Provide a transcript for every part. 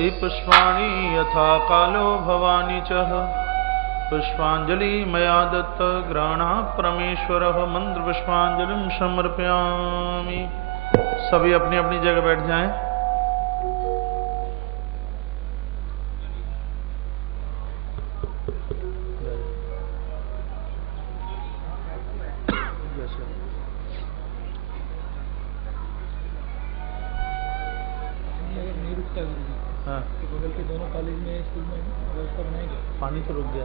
दधि पुष्पाणि यथा कालो भवानी च पुष्पांजलि मया दत्त ग्रहणा परमेश्वरः मंत्र पुष्पांजलिं समर्पयामि। सभी अपनी अपनी जगह बैठ जाएं। हाँ, बगल के दोनों कॉलेज में स्कूल में व्यवस्था बनाएंगे। पानी तो रुक गया,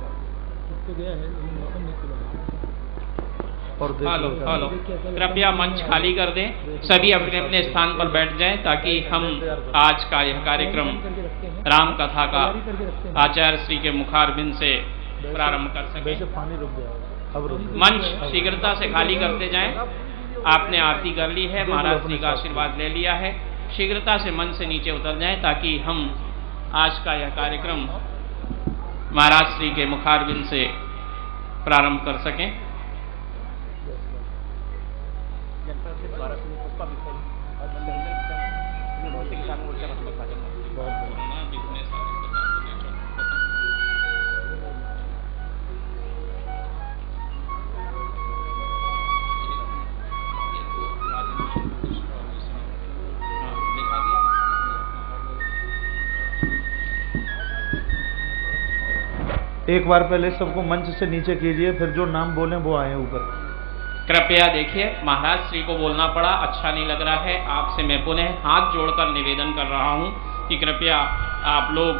तो गया है लेकिन मौसम नहीं खुला। हेलो हेलो, कृपया मंच खाली कर दें। सभी अपने अपने स्थान पर बैठ जाएं ताकि हम आज का यह कार्यक्रम राम कथा का आचार्य श्री के मुखारबिंद से प्रारंभ कर सकें। पानी रुक गया, अब रुक गया। मंच शीघ्रता से खाली करते जाएं। आपने आरती कर ली है, महाराज श्री का आशीर्वाद ले लिया है। शीघ्रता से मंच से नीचे उतर जाएं ताकि हम आज का यह कार्यक्रम महाराज श्री के मुखारबिंद से प्रारंभ कर सकें। एक बार पहले सबको मंच से नीचे कीजिए, फिर जो नाम बोलें वो आए ऊपर। कृपया देखिए, महाराज श्री को बोलना पड़ा, अच्छा नहीं लग रहा है। आपसे मैं पुनः हाथ जोड़कर निवेदन कर रहा हूं कि कृपया आप लोग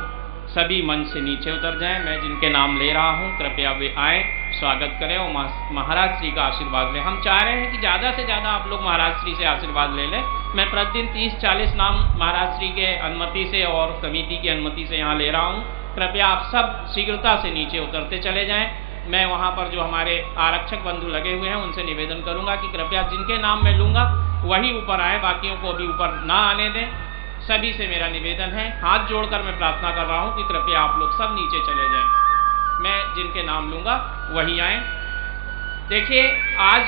सभी मंच से नीचे उतर जाएं। मैं जिनके नाम ले रहा हूं कृपया वे आए, स्वागत करें और महाराज श्री का आशीर्वाद लें। हम चाह रहे हैं कि ज़्यादा से ज़्यादा आप लोग महाराज श्री से आशीर्वाद ले लें। मैं प्रतिदिन 30-40 नाम महाराज श्री के अनुमति से और समिति की अनुमति से यहाँ ले रहा हूँ। कृपया आप सब शीघ्रता से नीचे उतरते चले जाएं। मैं वहाँ पर जो हमारे आरक्षक बंधु लगे हुए हैं उनसे निवेदन करूँगा कि कृपया जिनके नाम मैं लूँगा वही ऊपर आए, बाकियों को अभी ऊपर ना आने दें। सभी से मेरा निवेदन है, हाथ जोड़कर मैं प्रार्थना कर रहा हूँ कि कृपया आप लोग सब नीचे चले जाएं। मैं जिनके नाम लूँगा वही आए। देखिए, आज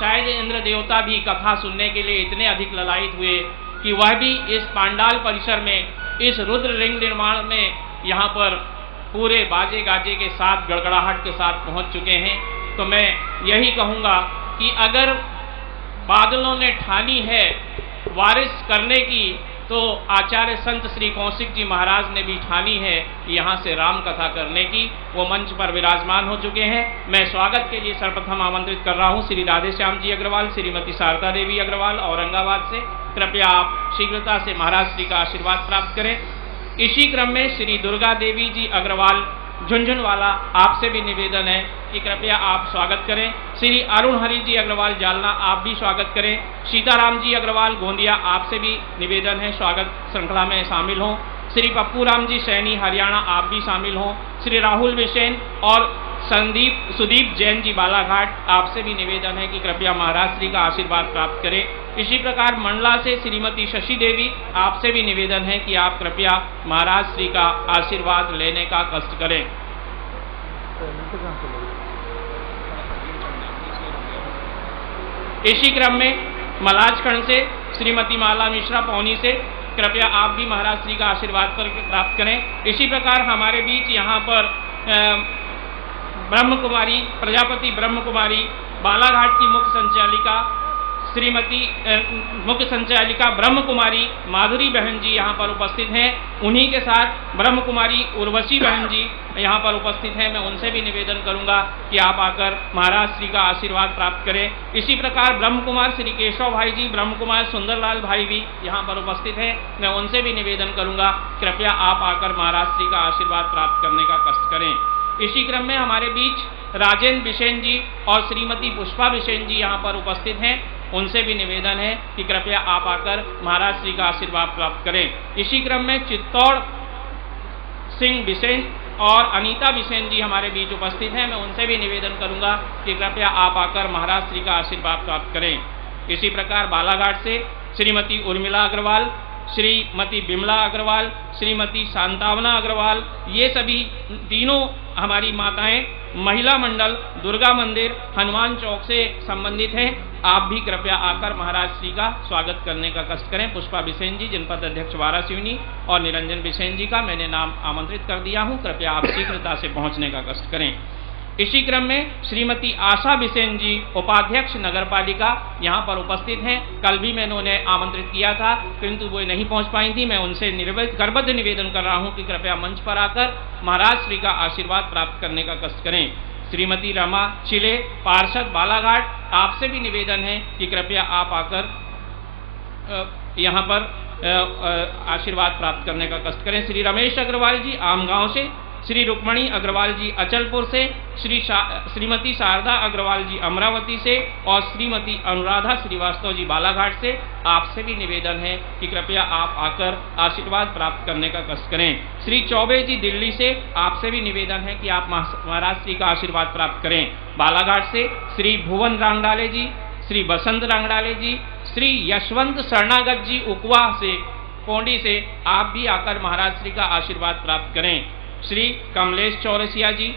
शायद इंद्र देवता भी कथा सुनने के लिए इतने अधिक ललायित हुए कि वह भी इस पांडाल परिसर में, इस रुद्र लिंग निर्माण में यहाँ पर पूरे बाजे गाजे के साथ, गड़गड़ाहट के साथ पहुँच चुके हैं। तो मैं यही कहूँगा कि अगर बादलों ने ठानी है बारिश करने की, तो आचार्य संत श्री कौशिक जी महाराज ने भी ठानी है यहाँ से राम कथा करने की। वो मंच पर विराजमान हो चुके हैं। मैं स्वागत के लिए सर्वप्रथम आमंत्रित कर रहा हूँ श्री राधे श्याम जी अग्रवाल, श्रीमती शारदा देवी अग्रवाल औरंगाबाद से। कृपया आप शीघ्रता से महाराज श्री का आशीर्वाद प्राप्त करें। इसी क्रम में श्री दुर्गा देवी जी अग्रवाल झुंझुनवाला, आपसे भी निवेदन है कि कृपया आप स्वागत करें। श्री अरुण हरि जी अग्रवाल जालना, आप भी स्वागत करें। सीताराम जी अग्रवाल गोंदिया, आपसे भी निवेदन है स्वागत श्रृंखला में शामिल हों। श्री पप्पू राम जी सैनी हरियाणा, आप भी शामिल हों। श्री राहुल बिसेन और सुदीप जैन जी बालाघाट, आपसे भी निवेदन है कि कृपया महाराज श्री का आशीर्वाद प्राप्त करें। इसी प्रकार मंडला से श्रीमती शशि देवी, आपसे भी निवेदन है कि आप कृपया महाराज श्री का आशीर्वाद लेने का कष्ट करें। इसी क्रम में मलाजखंड से श्रीमती माला मिश्रा पौनी से, कृपया आप भी महाराज श्री का आशीर्वाद प्राप्त करें। इसी प्रकार हमारे बीच यहाँ पर ब्रह्म कुमारी, प्रजापति ब्रह्म कुमारी बालाघाट की मुख्य संचालिका श्रीमती मुख्य संचालिका ब्रह्म कुमारी माधुरी बहन जी यहाँ पर उपस्थित हैं। उन्हीं के साथ ब्रह्म कुमारी उर्वशी बहन जी यहाँ पर उपस्थित हैं। मैं उनसे भी निवेदन करूँगा कि आप आकर महाराज श्री का आशीर्वाद प्राप्त करें। इसी प्रकार ब्रह्म कुमार श्री केशव भाई जी, ब्रह्म कुमार सुंदरलाल भाई भी यहाँ पर उपस्थित हैं। मैं उनसे भी निवेदन करूँगा कृपया आप आकर महाराज श्री का आशीर्वाद प्राप्त करने का कष्ट करें। इसी क्रम में हमारे बीच राजेंद्र बिसेन जी और श्रीमती पुष्पा बिसेन जी यहाँ पर उपस्थित हैं। उनसे भी निवेदन है कि कृपया आप आकर महाराज श्री का आशीर्वाद प्राप्त करें। इसी क्रम में चित्तौड़ सिंह बिसेन और अनीता बिसेन जी हमारे बीच उपस्थित हैं। मैं उनसे भी निवेदन करूंगा कि कृपया आप आकर महाराज श्री का आशीर्वाद प्राप्त करें। इसी प्रकार बालाघाट से श्रीमती उर्मिला अग्रवाल, श्रीमती बिमला अग्रवाल, श्रीमती शांतावना अग्रवाल, ये सभी तीनों हमारी माताएं महिला मंडल दुर्गा मंदिर हनुमान चौक से संबंधित हैं। आप भी कृपया आकर महाराज श्री का स्वागत करने का कष्ट करें। पुष्पा बिसेन जी, जनपद अध्यक्ष वारासिवनी, और निरंजन बिसेन जी का मैंने नाम आमंत्रित कर दिया हूं, कृपया आप शीघ्रता से पहुंचने का कष्ट करें। इसी क्रम में श्रीमती आशा बिसेन जी, उपाध्यक्ष नगर पालिका, यहाँ पर उपस्थित हैं। कल भी मैंने उन्हें आमंत्रित किया था किंतु वो नहीं पहुँच पाई थी। मैं उनसे करबद्ध निवेदन कर रहा हूँ कि कृपया मंच पर आकर महाराज श्री का आशीर्वाद प्राप्त करने का कष्ट करें। श्रीमती रमा चिले, पार्षद बालाघाट, आपसे भी निवेदन है कि कृपया आप आकर यहाँ पर आशीर्वाद प्राप्त करने का कष्ट करें। श्री रमेश अग्रवाल जी आमगांव से, श्री रुक्मणी अग्रवाल जी अचलपुर से, श्रीमती शारदा अग्रवाल जी अमरावती से और श्रीमती अनुराधा श्रीवास्तव जी बालाघाट से, आपसे भी निवेदन है कि कृपया आप आकर आशीर्वाद प्राप्त करने का कष्ट करें। श्री चौबे जी दिल्ली से, आपसे भी निवेदन है कि आप महाराज श्री का आशीर्वाद प्राप्त करें। बालाघाट से श्री भुवन रांगडाले जी, श्री बसंत रांगडाले जी, श्री यशवंत शरणागत जी उकवा से, पोंडी से, आप भी आकर महाराज श्री का आशीर्वाद प्राप्त करें। श्री कमलेश चौरसिया जी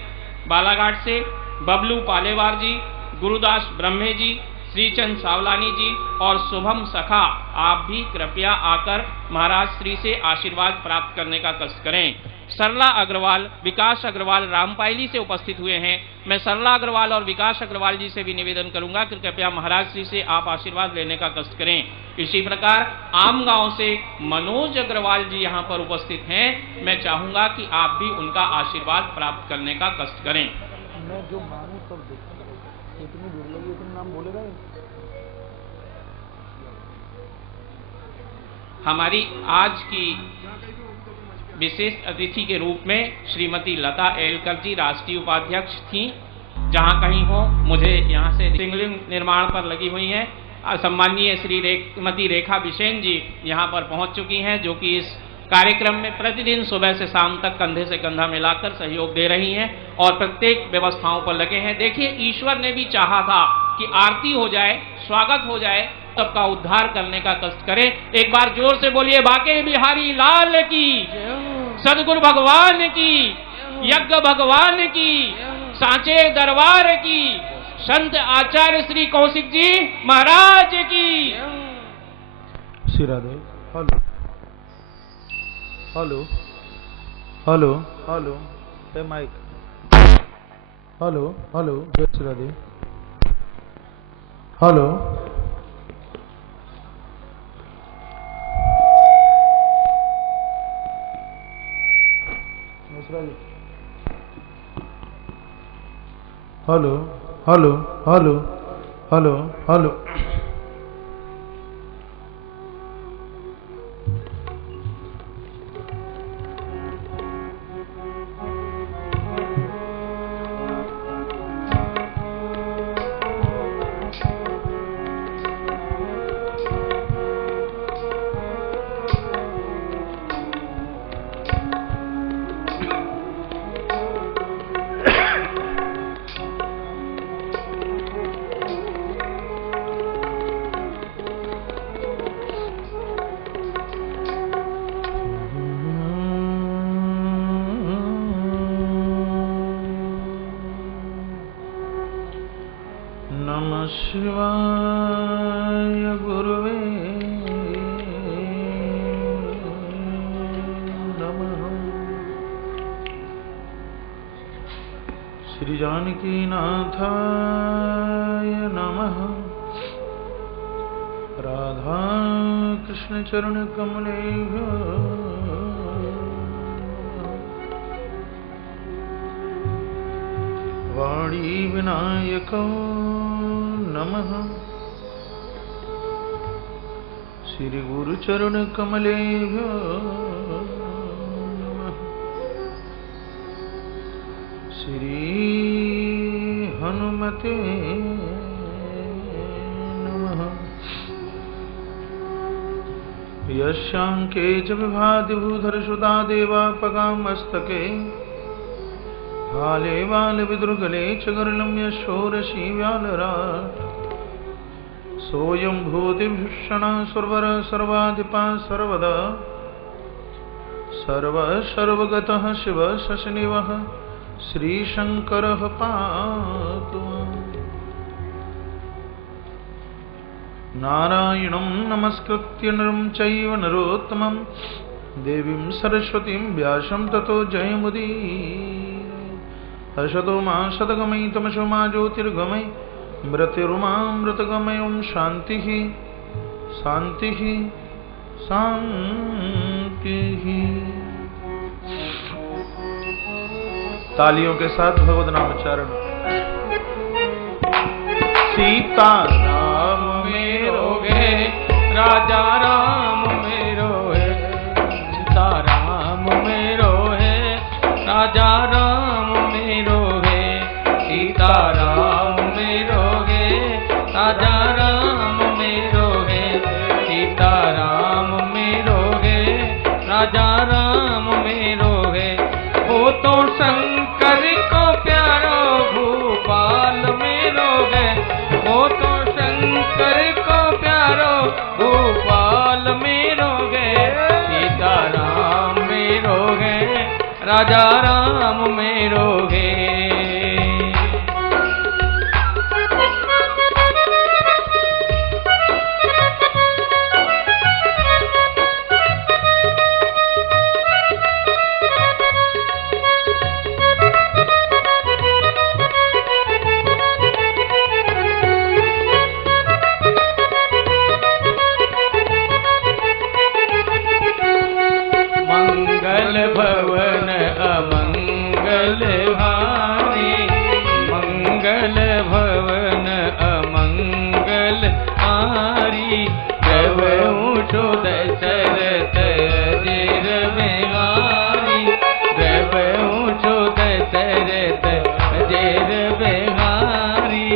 बालाघाट से, बबलू पालेवार जी, गुरुदास ब्रह्मे जी, श्रीचंद सावलानी जी और शुभम सखा, आप भी कृपया आकर महाराज श्री से आशीर्वाद प्राप्त करने का कष्ट करें। सरला अग्रवाल, विकास अग्रवाल रामपायली से उपस्थित हुए हैं। मैं सरला अग्रवाल और विकास अग्रवाल जी से भी निवेदन करूंगा कि कृपया महाराज श्री से आप आशीर्वाद लेने का कष्ट करें। इसी प्रकार आमगांव से मनोज अग्रवाल जी यहाँ पर उपस्थित हैं। मैं चाहूंगा कि आप भी उनका आशीर्वाद प्राप्त करने का कष्ट करें। मैं जो मानूं सब देखता हूं, इतनी भीड़ लगी, इतने नाम बोलेगा ही। हमारी आज की विशेष अतिथि के रूप में श्रीमती लता एलकर जी राष्ट्रीय उपाध्यक्ष थी। जहां कहीं हो, मुझे यहां से शिवलिंग निर्माण पर लगी हुई हैं। सम्माननीय श्रीमती रेखा बिसेन जी यहां पर पहुंच चुकी हैं, जो कि इस कार्यक्रम में प्रतिदिन सुबह से शाम तक कंधे से कंधा मिलाकर सहयोग दे रही हैं और प्रत्येक व्यवस्थाओं पर लगे हैं। देखिए, ईश्वर ने भी चाहा था कि आरती हो जाए, स्वागत हो जाए, सबका उद्धार करने का कष्ट करें। एक बार जोर से बोलिए, बाके बिहारी लाल की, सदगुरु भगवान की, यज्ञ भगवान की, सांचे दरबार की, संत आचार्य श्री कौशिक जी महाराज की। Shri Radhe. Hello hello hello hello, हे माइक। हेलो हेलो, जय Shri Radhe. Hello hello hello hello hello hello. नमः शिवाय गुरुवे नमः। श्री जानकी नाथाय नमः। राधा कृष्ण चरण कमलेभ्यो वाणी विनायको नमः। श्री गुरु चरण कमलेभ्यो नमः। श्री हनुमते नमः। यस्यांके च विभाति भूधर सुधा देवा पगा मस्तके हाले वाल विदुर्गले च गरलं यशोरसी व्यालराट। सोऽयं भूतिभूषण सुरवर सर्वाधिपा सर्वदा सर्वगतः शिव शशनिवः श्रीशंकरः पातु। नारायणं नमस्कृत्य नरं चैव नरोत्तमं देवीं सरस्वतीं व्यासं ततो जयमुदीरये। असतो मा सद्गमयि तमसो मा ज्योतिर्गमयि मृत्युर्मामृतगमय। ओं शान्तिः शान्तिः शान्तिः। तालियों के साथ भगवत नाम उच्चारण। सीता राम मेरो गे राजा राम मेरो है, सीता राम मेरो है, राजा राम मेरो है, सीता राम मेरो है, राजा राम मेरो है, सीता राम मेरो है, राजा राम मेरो है। वो तो शंकर को प्यारो भूपाल मेरो है, वो तो शंकर को प्यारो भूपाल मेरो गे, सीता राम मेरो गे, राजा राम मेरो गे। मंगल भवन अमंगल हारी, मंगल भवन अमंगल हारी, प्रभु जो दशरथ अजिर बिहारी, प्रभु जो दशरथ अजिर बिहारी।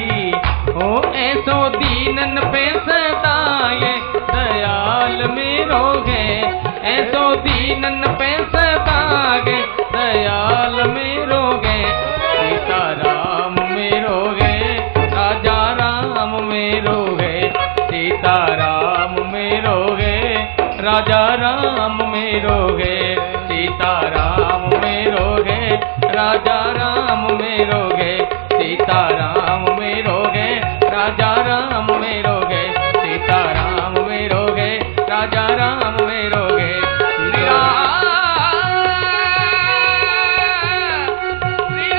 हो ऐसो दीनन पे सदाए दयाल मेरो है, ऐसो दीनन पे सदागे दयाल मेरो गे, सीता राम मेरो गे, राजा राम मेरो गे, सीता राम मेरो गे, राजा राम मेरो गे, सीता राम मेरो गे, राजा राम मेरो गे, सीता राम मेरो गे, राजा राम मेरो गे, सीता राम मेरो गे, राजा राम मेरो गे। श्री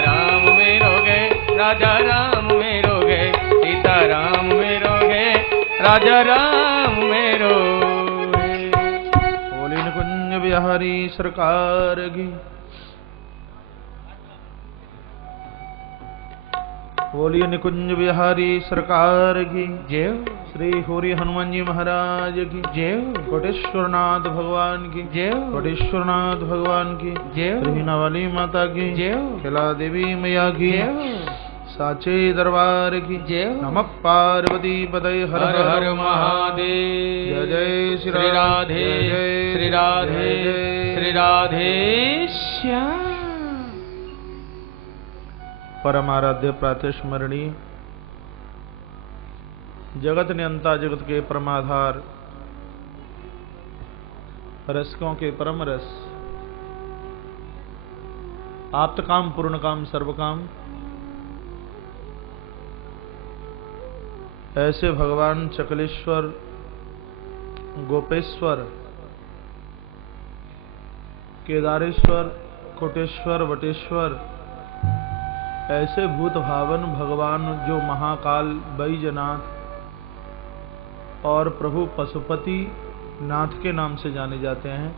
राम मेरो गे, राजा राम मेरो गे, सीता राम मेरो गे, राजा राम मेरो गे। बोले निकुंज बिहारी सरकार की, बोलिए निकुंज बिहारी सरकार की जय हो, श्री होरी हनुमान जी महाराज की जय हो, कोटेश्वरनाथ भगवान की जय हो, कोटेश्वरनाथ भगवान की जय हो, रहीना वाली माता की जय हो, खिला देवी मैया की जय हो, साचे दरबार की जय हो। नमः पार्वती पदय हर हर हर महादेव। जय जय श्री श्री राधे, जय जय श्री राधे, जय जय। श्री राधे श्याम। परम आराध्य प्रातस्मरणीय जगत नियंता जगत के परमाधार रसकों के परम रस आप्त काम पूर्ण काम सर्व काम ऐसे भगवान चकलेश्वर गोपेश्वर केदारेश्वर कोटेश्वर वटेश्वर ऐसे भूत भावन भगवान जो महाकाल बैजनाथ और प्रभु पशुपति नाथ के नाम से जाने जाते हैं,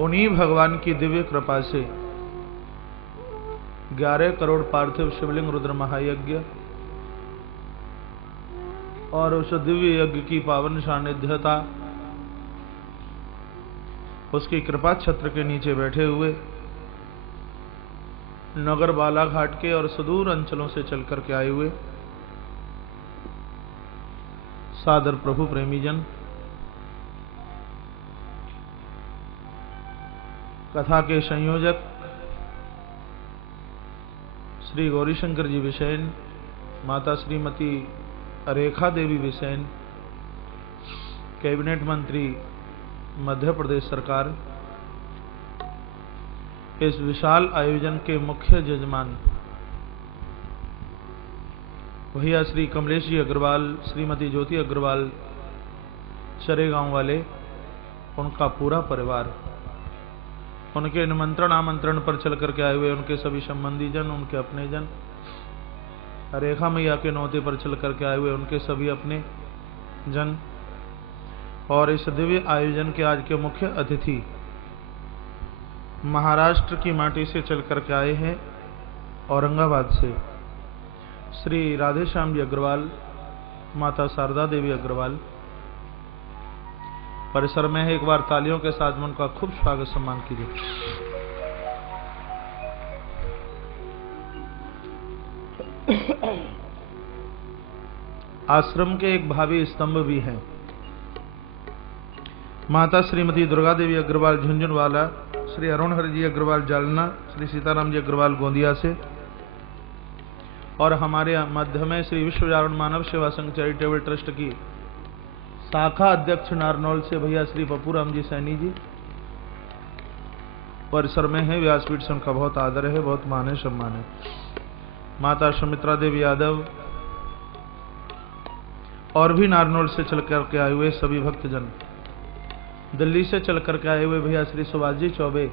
उन्हीं भगवान की दिव्य कृपा से 11 करोड़ पार्थिव शिवलिंग रुद्र महायज्ञ और उस दिव्य यज्ञ की पावन सानिध्यता उसकी कृपा छत्र के नीचे बैठे हुए नगर बालाघाट के और सुदूर अंचलों से चल कर के आए हुए सादर प्रभु प्रेमी जन, कथा के संयोजक श्री गौरीशंकर जी विशेन, माता श्रीमती रेखा देवी बिसेन, कैबिनेट मंत्री मध्य प्रदेश सरकार, इस विशाल आयोजन के मुख्य जजमान भैया श्री कमलेश जी अग्रवाल, श्रीमती ज्योति अग्रवाल, चरे गांव वाले, उनका पूरा परिवार, उनके निमंत्रण आमंत्रण पर चल करके आए हुए उनके सभी संबंधी जन, उनके अपने जन, रेखा मैया के नौते पर चल करके आए हुए उनके सभी अपने जन, और इस दिव्य आयोजन के आज के मुख्य अतिथि महाराष्ट्र की माटी से चल करके आए हैं, औरंगाबाद से श्री राधे श्याम जी अग्रवाल, माता शारदा देवी अग्रवाल। परिसर में है, एक बार तालियों के साथ में उनका खूब स्वागत सम्मान कीजिए। आश्रम के एक भावी स्तंभ भी हैं। माता श्रीमती दुर्गा देवी अग्रवाल झुंझुनवाला, श्री अरुण हरि जी अग्रवाल जालना, श्री सीताराम जी अग्रवाल गोंदिया से, और हमारे मध्य में श्री विश्व जागरण मानव सेवा संघ चैरिटेबल ट्रस्ट की शाखा अध्यक्ष नारनौल से भैया श्री पप्पूराम जी सैनी जी परिसर में है। व्यासपीठ से उनका बहुत आदर है, बहुत मान है, सम्मान है। माता सुमित्रा देवी यादव और भी नारनौल से चल करके आए हुए सभी भक्तजन, दिल्ली से चल करके आए हुए भैया श्री सुभाष जी चौबे,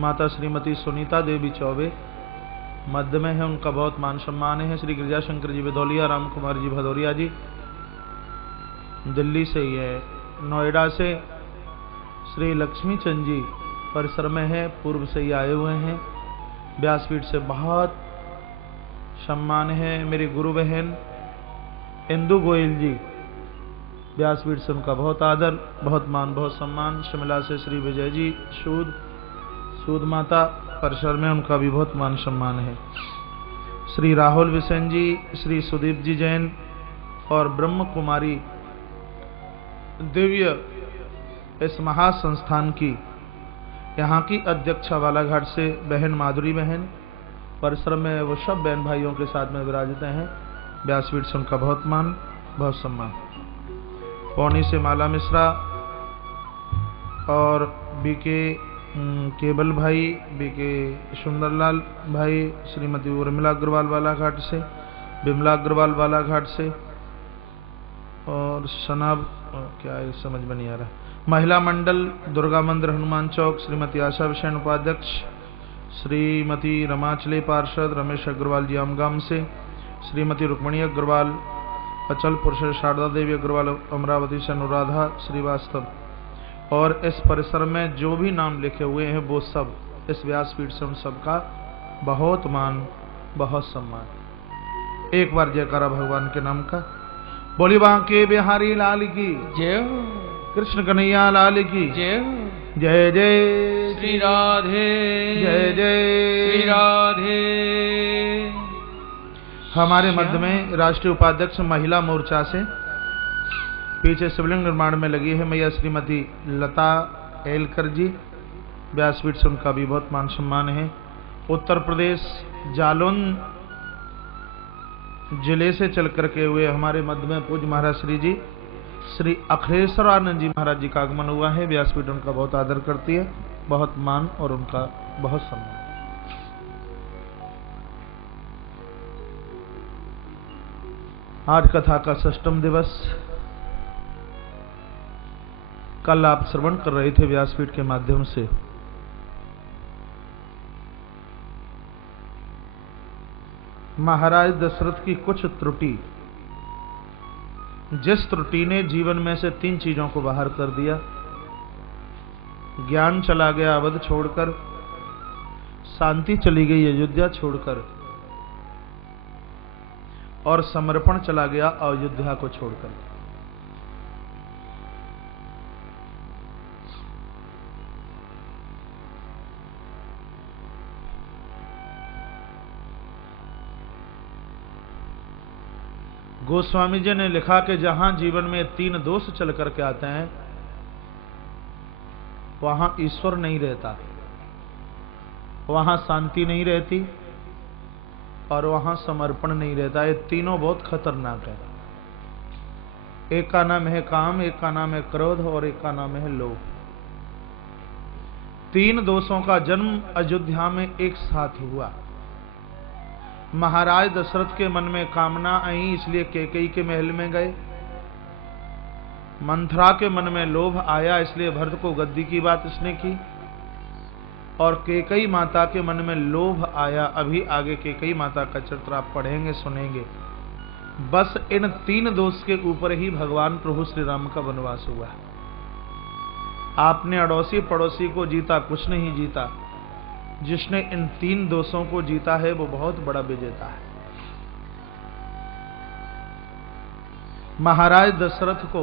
माता श्रीमती सुनीता देवी चौबे मध्य में है, उनका बहुत मान सम्मान है। श्री गिरिजा शंकर जी बेदौलिया, राम कुमार जी भदौरिया जी दिल्ली से ही है। नोएडा से श्री लक्ष्मी चंद जी परिसर में है, पूर्व से ही आए हुए हैं। व्यासपीठ से बहुत सम्मान है। मेरी गुरु बहन इंदु गोयल जी, व्यासपीठ से उनका बहुत आदर, बहुत मान, बहुत सम्मान। शिमला से श्री विजय जी सूद माता परिसर में उनका भी बहुत मान सम्मान है। श्री राहुल बिसेन जी, श्री सुदीप जी जैन और ब्रह्म कुमारी दिव्य इस महासंस्थान की यहाँ की अध्यक्षा बालाघाट से बहन माधुरी बहन परिसर में वो सब बहन भाइयों के साथ में विराजित हैं। व्यासपीठ से उनका बहुत मान, बहुत सम्मान। पौनी से माला मिश्रा और बीके केबल भाई, बीके सुंदरलाल भाई, श्रीमती उर्मिला अग्रवाल बालाघाट से, बिमला अग्रवाल बालाघाट से, और शनाब क्या है समझ में नहीं आ रहा, महिला मंडल दुर्गा मंदिर हनुमान चौक, श्रीमती आशा विशेन उपाध्यक्ष, श्रीमती रमाचले पार्षद रमेश अग्रवाल जी आमगाम से, श्रीमती रुक्मणी अग्रवाल अचलपुर से, शारदा देवी अग्रवाल अमरावती से, अनुराधा श्रीवास्तव, और इस परिसर में जो भी नाम लिखे हुए हैं वो सब इस व्यासपीठ से उन सबका बहुत मान, बहुत सम्मान। एक बार जयकारा भगवान के नाम का। बोली बांके बिहारी लाल की जय, कृष्ण कन्हैया लाल की जय, जय जय श्री राधे, जय जय श्री राधे। हमारे मध्य में राष्ट्रीय उपाध्यक्ष महिला मोर्चा से पीछे शिवलिंग निर्माण में लगी है मैया श्रीमती लता एलकर जी, व्यासपीठ से उनका भी बहुत मान सम्मान है। उत्तर प्रदेश जालौन जिले से चल करके हुए हमारे मध्य में पूज्य महाराज श्री जी श्री अखिलेश्वरानंद जी महाराज जी का आगमन हुआ है। व्यासपीठ उनका बहुत आदर करती है, बहुत मान और उनका बहुत सम्मान। आज कथा का 6वां दिवस। कल आप श्रवण कर रहे थे व्यासपीठ के माध्यम से महाराज दशरथ की कुछ त्रुटि, जिस त्रुटि ने जीवन में से 3 चीजों को बाहर कर दिया। ज्ञान चला गया अवध छोड़कर, शांति चली गई अयोध्या छोड़कर, और समर्पण चला गया अयोध्या को छोड़कर। गोस्वामी जी ने लिखा कि जहां जीवन में 3 दोष चल करके आते हैं वहां ईश्वर नहीं रहता, वहां शांति नहीं रहती, और वहां समर्पण नहीं रहता। ये तीनों बहुत खतरनाक है। एक का नाम है काम, एक का नाम है क्रोध और एक का नाम है लोभ। तीन दोषों का जन्म अयोध्या में एक साथ हुआ। महाराज दशरथ के मन में कामना आई, इसलिए कैकेयी के महल में गए। मंथरा के मन में लोभ आया, इसलिए भरत को गद्दी की बात इसने की। और कैकेयी माता के मन में लोभ आया। अभी आगे कैकेयी माता का चरित्र आप पढ़ेंगे, सुनेंगे। बस इन तीन दोष के ऊपर ही भगवान प्रभु श्री राम का वनवास हुआ। आपने अड़ोसी पड़ोसी को जीता, कुछ नहीं जीता। जिसने इन तीन दोषों को जीता है वो बहुत बड़ा विजेता है। महाराज दशरथ को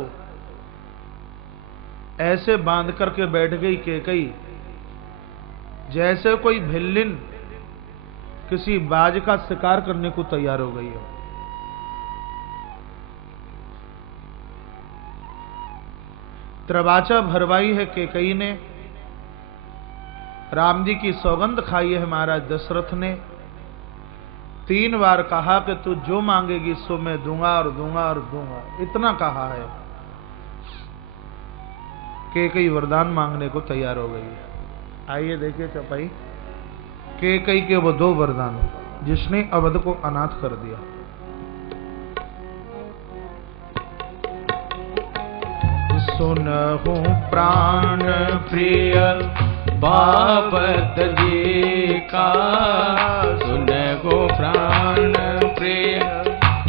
ऐसे बांध करके बैठ गई कैकेयी जैसे कोई भिल्लिन किसी बाज का शिकार करने को तैयार हो गई हो। त्रबाचा भरवाई है कैकेयी ने। राम जी की सौगंध खाई है महाराज दशरथ ने। 3 बार कहा कि तू जो मांगेगी सो मैं दूंगा और दूंगा और दूंगा, इतना कहा है। कैकेयी वरदान मांगने को तैयार हो गई है। आइए देखिए चौपाई, कैकेयी के वो 2 वरदान जिसने अवध को अनाथ कर दिया। सुनहु प्राण प्रिय बाबत जी का, सुनहु प्राण प्रिय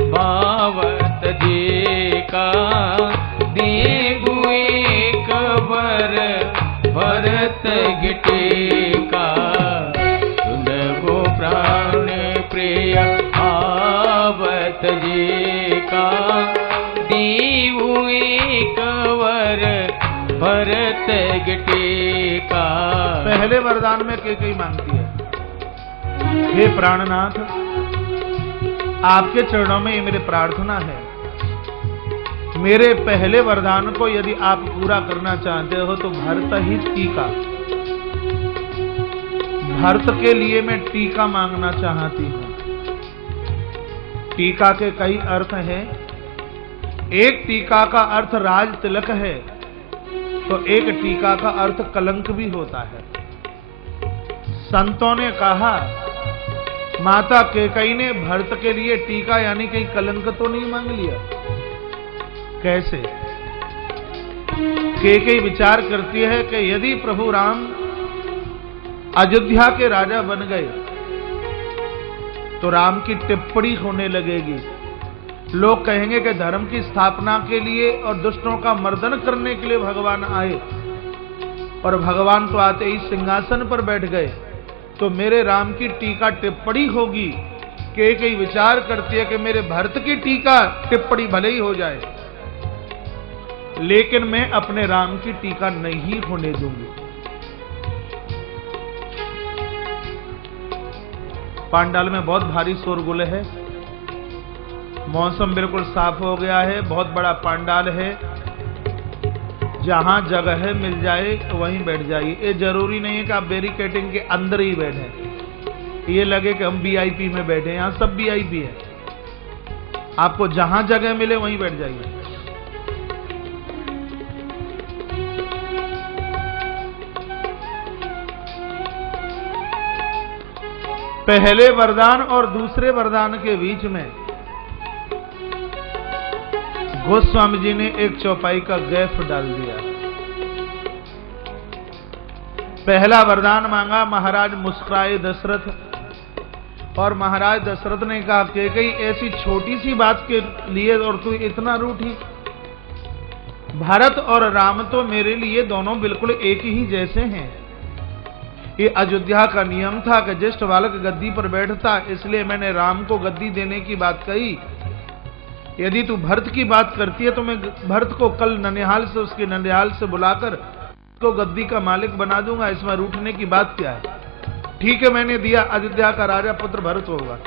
बाबत जी का, देहु एक बर भरत गिटे का। सुनहु प्राण प्रिय बाबत जी का, देहु एक बर भरत गिटे का। पहले वरदान में कैकेयी मांगती है, हे प्राणनाथ, आपके चरणों में ये मेरी प्रार्थना है। मेरे पहले वरदान को यदि आप पूरा करना चाहते हो तो भरत ही टीका, भरत के लिए मैं टीका मांगना चाहती हूं। टीका के कई अर्थ हैं। एक टीका का अर्थ राज तिलक है, तो एक टीका का अर्थ कलंक भी होता है। संतों ने कहा माता कैकेयी ने भरत के लिए टीका यानी कहीं कलंक तो नहीं मांग लिया। कैसे? कैकेयी विचार करती है कि यदि प्रभु राम अयोध्या के राजा बन गए तो राम की टिप्पणी होने लगेगी। लोग कहेंगे कि धर्म की स्थापना के लिए और दुष्टों का मर्दन करने के लिए भगवान आए, और भगवान तो आते ही सिंहासन पर बैठ गए, तो मेरे राम की टीका टिप्पणी होगी। कैकेयी विचार करती है कि मेरे भरत की टीका टिप्पणी भले ही हो जाए, लेकिन मैं अपने राम की टीका नहीं होने दूंगी। पांडाल में बहुत भारी शोरगुल है। मौसम बिल्कुल साफ हो गया है। बहुत बड़ा पांडाल है। जहां जगह मिल जाए तो वहीं बैठ जाइए। ये जरूरी नहीं है कि आप बैरिकेडिंग के अंदर ही बैठे, ये लगे कि हम वीआईपी में बैठे। यहां सब वीआईपी है। आपको जहां जगह मिले वहीं बैठ जाइए। पहले वरदान और दूसरे वरदान के बीच में गोस्वामी जी ने एक चौपाई का गैफ डाल दिया। पहला वरदान मांगा महाराज मुस्कुराए दशरथ, और महाराज दशरथ ने कहा कि कई ऐसी छोटी सी बात के लिए और तू इतना रूठी। भारत और राम तो मेरे लिए दोनों बिल्कुल एक ही जैसे हैं। ये अयोध्या का नियम था कि ज्येष्ठ बालक गद्दी पर बैठता, इसलिए मैंने राम को गद्दी देने की बात कही। यदि तू भरत की बात करती है तो मैं भरत को कल ननिहाल से, उसके ननिहाल से बुलाकर को गद्दी का मालिक बना दूंगा। इसमें रूठने की बात क्या है? ठीक है, मैंने दिया, अयोध्या का राजा पुत्र भरत होगा।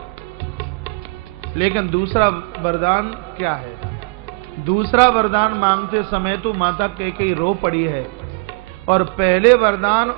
लेकिन दूसरा वरदान क्या है? दूसरा वरदान मांगते समय तो माता कैकेयी रो पड़ी है, और पहले वरदान